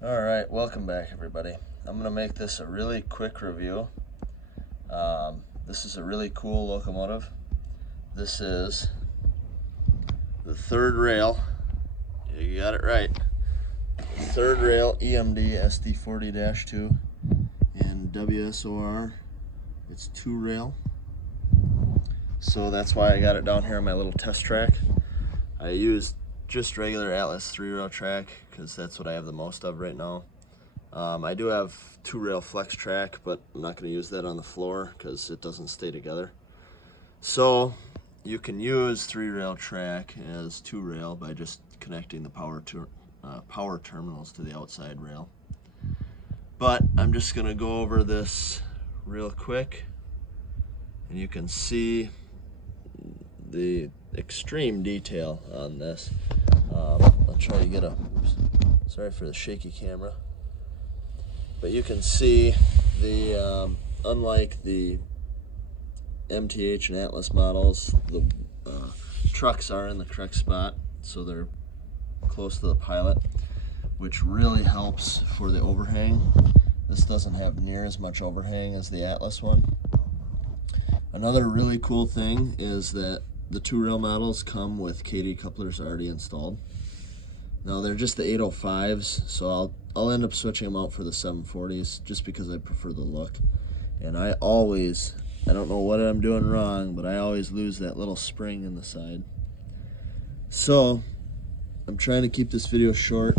Alright, welcome back everybody. I'm going to make this a really quick review. This is a really cool locomotive. This is the third rail, you got it right, third rail EMD SD40-2 in WSOR. It's 2-rail, so that's why I got it down here on my little test track. I used just regular Atlas 3-rail track because that's what I have the most of right now. I do have 2-rail flex track, but I'm not going to use that on the floor because it doesn't stay together. So you can use 3-rail track as 2-rail by just connecting the power terminals to the outside rail. But I'm just going to go over this real quick, and you can see the extreme detail on this. I'll try to get sorry for the shaky camera, but you can see the unlike the MTH and Atlas models, the trucks are in the correct spot, so they're close to the pilot, which really helps for the overhang. This doesn't have near as much overhang as the Atlas one. Another really cool thing is that the 2-rail models come with KD couplers already installed. Now they're just the 805s, so I'll end up switching them out for the 740s just because I prefer the look. And I don't know what I'm doing wrong, but I always lose that little spring in the side. So I'm trying to keep this video short.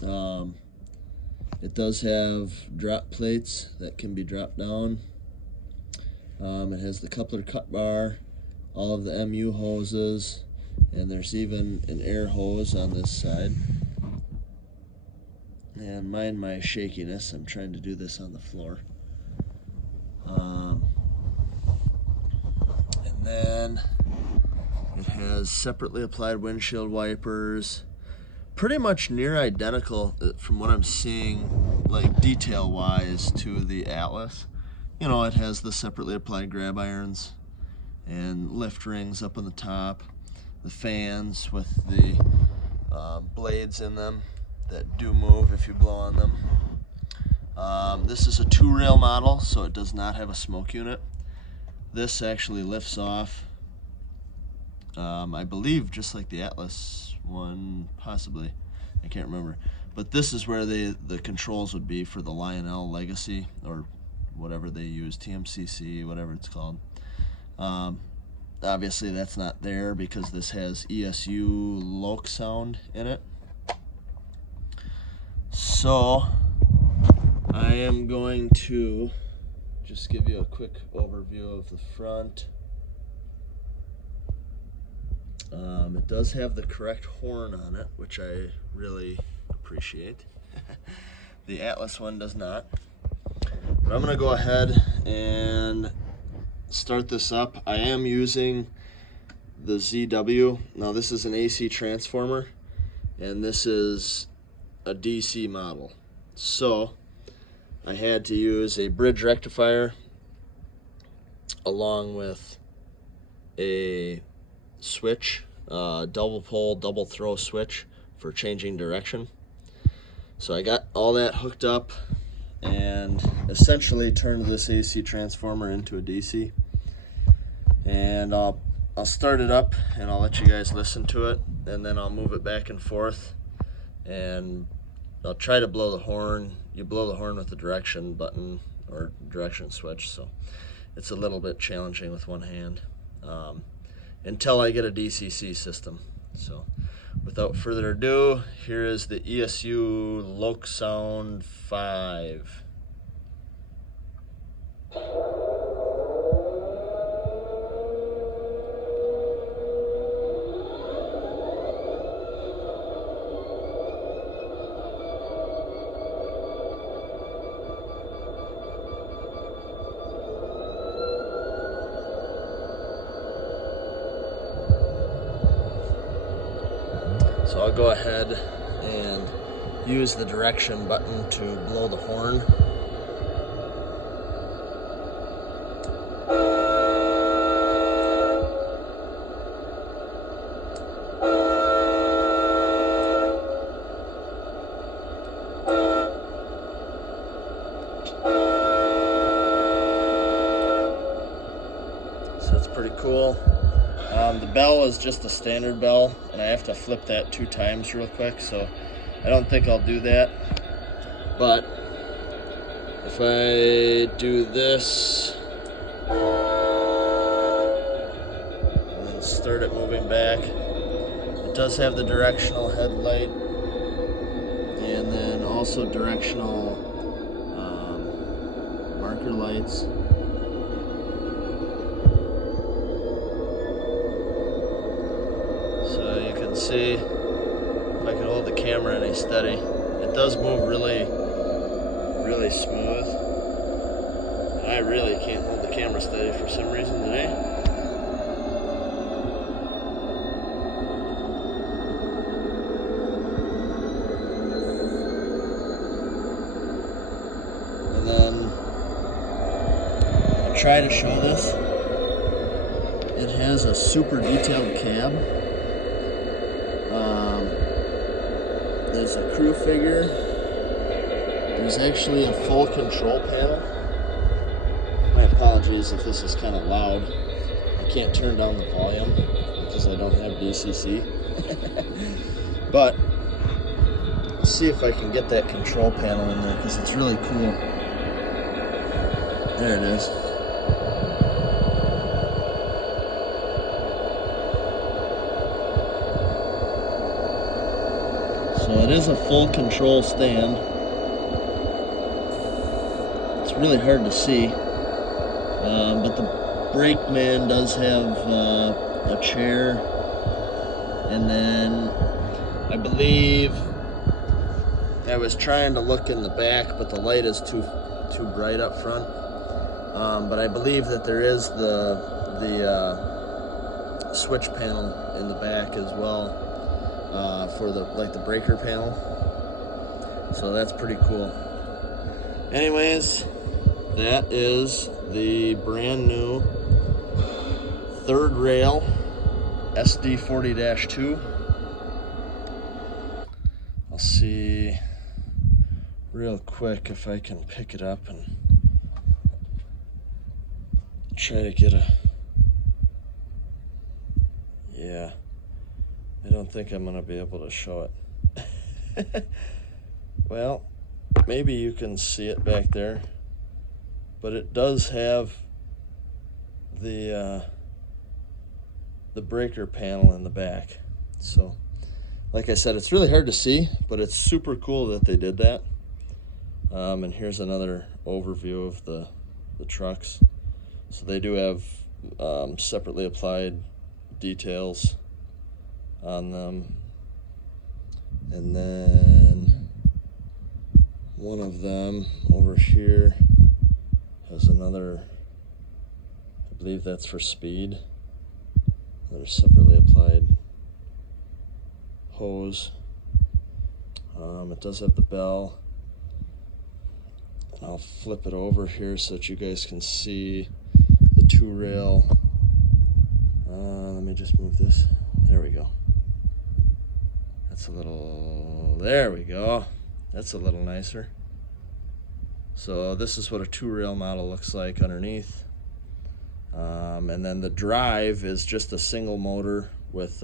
It does have drop plates that can be dropped down. It has the coupler cut bar, all of the MU hoses, and there's even an air hose on this side. And mind my shakiness, I'm trying to do this on the floor. And then it has separately applied windshield wipers, pretty much near identical from what I'm seeing, like detail wise, to the Atlas. You know, it has the separately applied grab irons and lift rings up on the top, the fans with the blades in them that do move if you blow on them. This is a 2-rail model, so it does not have a smoke unit. This actually lifts off, I believe, just like the Atlas one, possibly. I can't remember. But this is where the controls would be for the Lionel Legacy, or whatever they use, TMCC, whatever it's called. Obviously that's not there because this has ESU Loc sound in it. So I am going to just give you a quick overview of the front. It does have the correct horn on it, which I really appreciate. The Atlas one does not. But I'm going to go ahead and start this up. I am using the ZW. Now this is an AC transformer, and this is a DC model. So I had to use a bridge rectifier along with a switch, double pole, double throw switch for changing direction. So I got all that hooked up and essentially turned this AC transformer into a DC. And I'll start it up and I'll let you guys listen to it, and then I'll move it back and forth, and I'll try to blow the horn. You blow the horn with the direction button or direction switch, so it's a little bit challenging with one hand until I get a DCC system. So without further ado, here is the ESU Loc Sound 5. So I'll go ahead and use the direction button to blow the horn. The bell is just a standard bell, and I have to flip that 2 times real quick, so I don't think I'll do that. But if I do this and then start it moving back, it does have the directional headlight and then also directional marker lights. So you can see, if I can hold the camera any steady, it does move really smooth. And I really can't hold the camera steady for some reason today. And then I'll try to show this. It has a super detailed cab. There's a crew figure. There's actually a full control panel. My apologies if this is kind of loud. I can't turn down the volume because I don't have DCC. But let's see if I can get that control panel in there because it's really cool. There it is. So it is a full control stand. It's really hard to see, but the brakeman does have a chair, and then I believe I was trying to look in the back, but the light is too bright up front. But I believe that there is the switch panel in the back as well. For the breaker panel, so that's pretty cool. Anyways, that is the brand new third rail SD40-2. I'll see real quick if I can pick it up and try to get a, yeah, I don't think I'm going to be able to show it. Well, maybe you can see it back there, but it does have the breaker panel in the back. So, like I said, it's really hard to see, but it's super cool that they did that. And here's another overview of the trucks. So they do have separately applied details on them, and then one of them over here has another, I believe that's for speed, another separately applied hose. It does have the bell. I'll flip it over here so that you guys can see the 2 rail. Let me just move this. There we go. That's a little, there we go. That's a little nicer. So this is what a 2 rail model looks like underneath. And then the drive is just a single motor with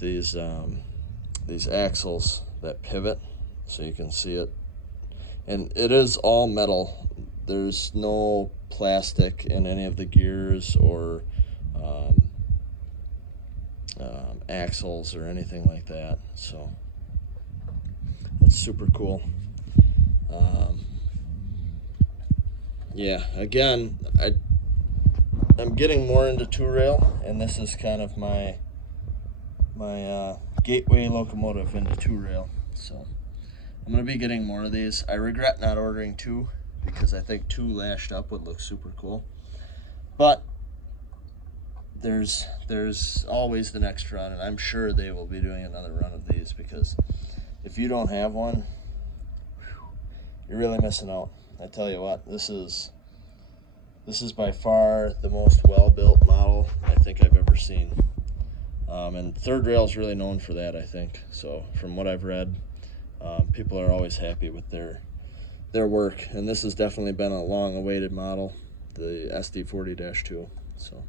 these axles that pivot, so you can see it. And it is all metal. There's no plastic in any of the gears or axles or anything like that. So that's super cool. Yeah, again, I'm getting more into 2 rail, and this is kind of my gateway locomotive into 2 rail. So I'm going to be getting more of these. I regret not ordering 2 because I think 2 lashed up would look super cool. But there's always the next run, and I'm sure they will be doing another run of these, because if you don't have one, you're really missing out. I tell you what, this is by far the most well-built model I think I've ever seen. And third rail is really known for that, I think. So from what I've read, people are always happy with their work, and this has definitely been a long-awaited model, the SD40-2. So.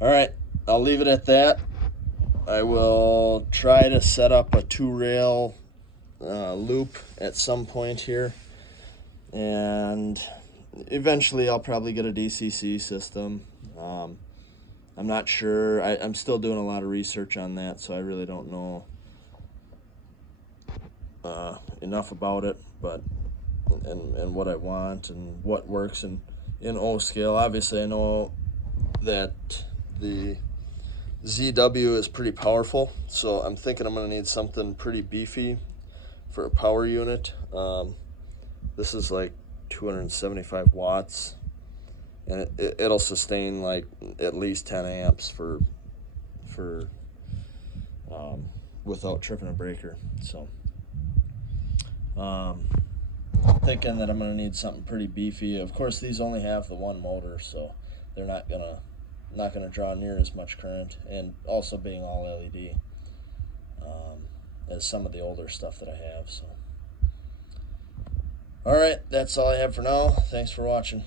All right, I'll leave it at that. I will try to set up a 2-rail loop at some point here, and eventually I'll probably get a DCC system. I'm not sure. I'm still doing a lot of research on that, so I really don't know enough about it, but and what I want and what works in O scale. Obviously, I know that the ZW is pretty powerful, so I'm thinking I'm going to need something pretty beefy for a power unit. This is like 275 watts, and it'll sustain like at least 10 amps for without tripping a breaker. So I'm thinking that I'm going to need something pretty beefy. Of course, these only have the one motor, so they're not gonna draw near as much current, and also being all LED as some of the older stuff that I have. So, all right, that's all I have for now. Thanks for watching.